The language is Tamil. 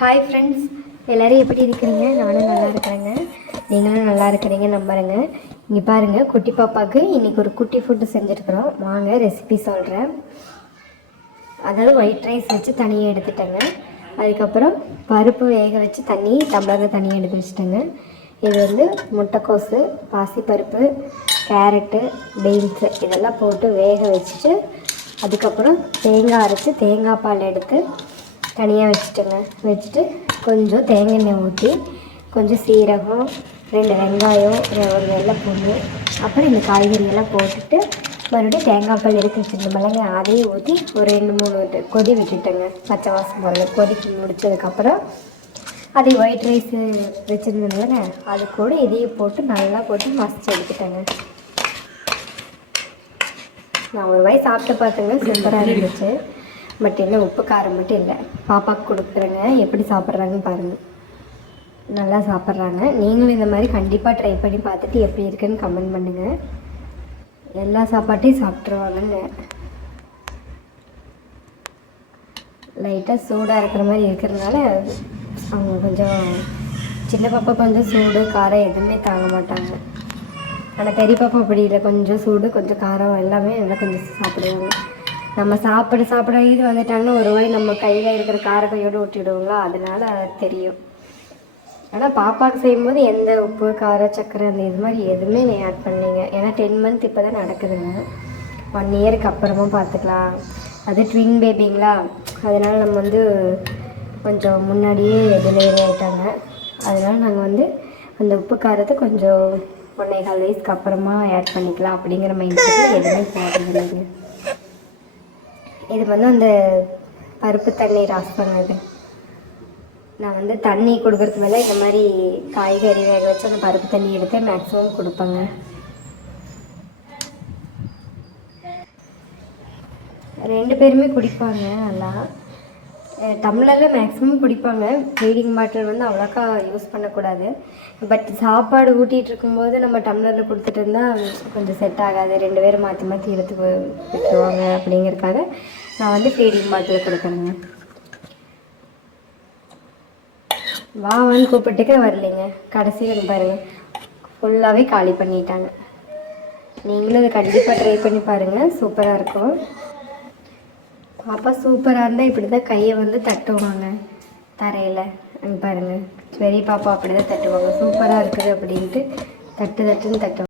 ஹாய் ஃப்ரெண்ட்ஸ், எல்லோரும் எப்படி இருக்கிறீங்க? நானும் நல்லா இருக்கிறேங்க. நீங்களும் நல்லா இருக்கிறீங்க நம்புறேங்க. இங்கே பாருங்கள், குட்டி பாப்பாவுக்கு இன்றைக்கி ஒரு குட்டி ஃபுட்டு செஞ்சுருக்குறோம். வாங்க ரெசிபி சொல்கிறேன். அதாவது ஒயிட் ரைஸ் வச்சு தனியாக எடுத்துட்டேங்க. அதுக்கப்புறம் பருப்பு வேக வச்சு டம்ளரில் தனியாக எடுத்து வச்சுட்டேங்க. இது வந்து முட்டைக்கோஸு, பாசிப்பருப்பு, கேரட்டு, பீன்ஸு இதெல்லாம் போட்டு வேக வச்சுட்டு அதுக்கப்புறம் தேங்காய் அரைச்சி தேங்காய் பால் எடுத்து தனியாக வச்சுட்டு கொஞ்சம் தேங்காய் எண்ணெய் ஊற்றி கொஞ்சம் சீரகம், 2 வெங்காயம், ஒரு வெள்ளைப்பூண்டு, அப்புறம் இந்த காய்கறியெல்லாம் போட்டுட்டு மறுபடியும் தேங்காய் பால் எடுத்து வச்சுருந்தோம்லங்க, அதையும் ஊற்றி ஒரு 2-3 கொதி விட்டுட்டேங்க. பச்சை வாசம் போகல. கொதிக்க முடிச்சதுக்கப்புறம் அதை ஒயிட் ரைஸு வச்சுருந்தோம்லங்க, அது கூட இதையும் போட்டு நல்லா போட்டு மசிச்சு எடுத்துட்டேங்க. நான் ஒரு வாய் சாப்பிட்டு பார்த்தேங்க, சூப்பராக இருந்துச்சு. பட் என்ன உப்பு காரம் மட்டும் இல்லை. பாப்பாவுக்கு கொடுக்குறேங்க, எப்படி சாப்பிட்றாங்கன்னு பாருங்கள். நல்லா சாப்பிட்றாங்க. நீங்களும் இந்த மாதிரி கண்டிப்பாக ட்ரை பண்ணி பார்த்துட்டு எப்படி இருக்குன்னு கமெண்ட் பண்ணுங்கள். எல்லா சாப்பாட்டையும் சாப்பிட்ருவாங்கங்க. லைட்டாக சூடாக இருக்கிற மாதிரி இருக்கிறதுனால அவங்க கொஞ்சம் சின்ன பாப்பா கொஞ்சம் சூடு காரம் எதுவுமே தாங்க மாட்டாங்க. ஆனால் பெரிய பாப்பா அப்படி இல்லை, கொஞ்சம் சூடு கொஞ்சம் காரம் எல்லாமே நல்லா கொஞ்சம் சாப்பிடுவாங்க. நம்ம சாப்பிட இது வந்துட்டாங்கன்னா ஒரு வாய் நம்ம கையில் இருக்கிற காரக்கையோடு ஊட்டிவிடுவோங்களா, அதனால தெரியும். ஆனால் பாப்பாவுக்கு செய்யும்போது எந்த உப்பு காரம் சர்க்கரை அந்த இது மாதிரி எதுவுமே நீ ஆட் பண்ணீங்க. ஏன்னா 10 மந்த் இப்போ தான் நடக்குதுங்க. 1 இயருக்கு அப்புறமா பார்த்துக்கலாம். அது ட்வின் பேபிங்களா, அதனால் நம்ம வந்து கொஞ்சம் முன்னாடியே டெலிவரி ஆகிட்டாங்க. அதனால் நாங்கள் வந்து அந்த உப்பு காரத்தை கொஞ்சம் 1.25 வயசுக்கு அப்புறமா ஆட் பண்ணிக்கலாம் அப்படிங்கிற மைண்ட் எதுவுமே போடுறதில்லைங்க. இது வந்து அந்த பருப்பு தண்ணி ரசம். இது நான் வந்து தண்ணி கொடுக்குறதுக்கு மேலே இந்த மாதிரி காய்கறி வேக வச்சு அந்த பருப்பு தண்ணி எடுத்து மேக்ஸிமம் கொடுப்பேங்க. ரெண்டு பேருமே குடிப்பாங்க நல்லா. டம்ளரில் மேக்ஸிமம் குடிப்பாங்க. ஃபீடிங் பாட்டில் வந்து அவ்வளோக்கா யூஸ் பண்ணக்கூடாது. பட் சாப்பாடு ஊட்டிகிட்டு இருக்கும்போது நம்ம டம்ளரில் கொடுத்துட்டு இருந்தால் கொஞ்சம் செட் ஆகாது. 2 பேரும் மாற்றி மாற்றி எடுத்து விட்டுருவாங்க. அப்படிங்கிறதுக்காக நான் வந்து ஃபீடிங் பாட்டில் கொடுக்குறேங்க. வான்னு கூப்பிட்டுக்க வரலைங்க. கடைசியில் பாருங்கள், ஃபுல்லாகவே காலி பண்ணிட்டாங்க. நீங்களும் அதை கண்டிப்பாக ட்ரை பண்ணி பாருங்கள், சூப்பராக இருக்கும். பாப்பா சூப்பராக இருந்தால் இப்படி தான் கையை வந்து தட்டுவாங்க தரையில். அங்கே பாருங்கள், பெரிய பாப்பா அப்படி தான் தட்டுவாங்க. சூப்பராக இருக்குது அப்படின்ட்டு தட்டுன்னு தட்டுவாங்க.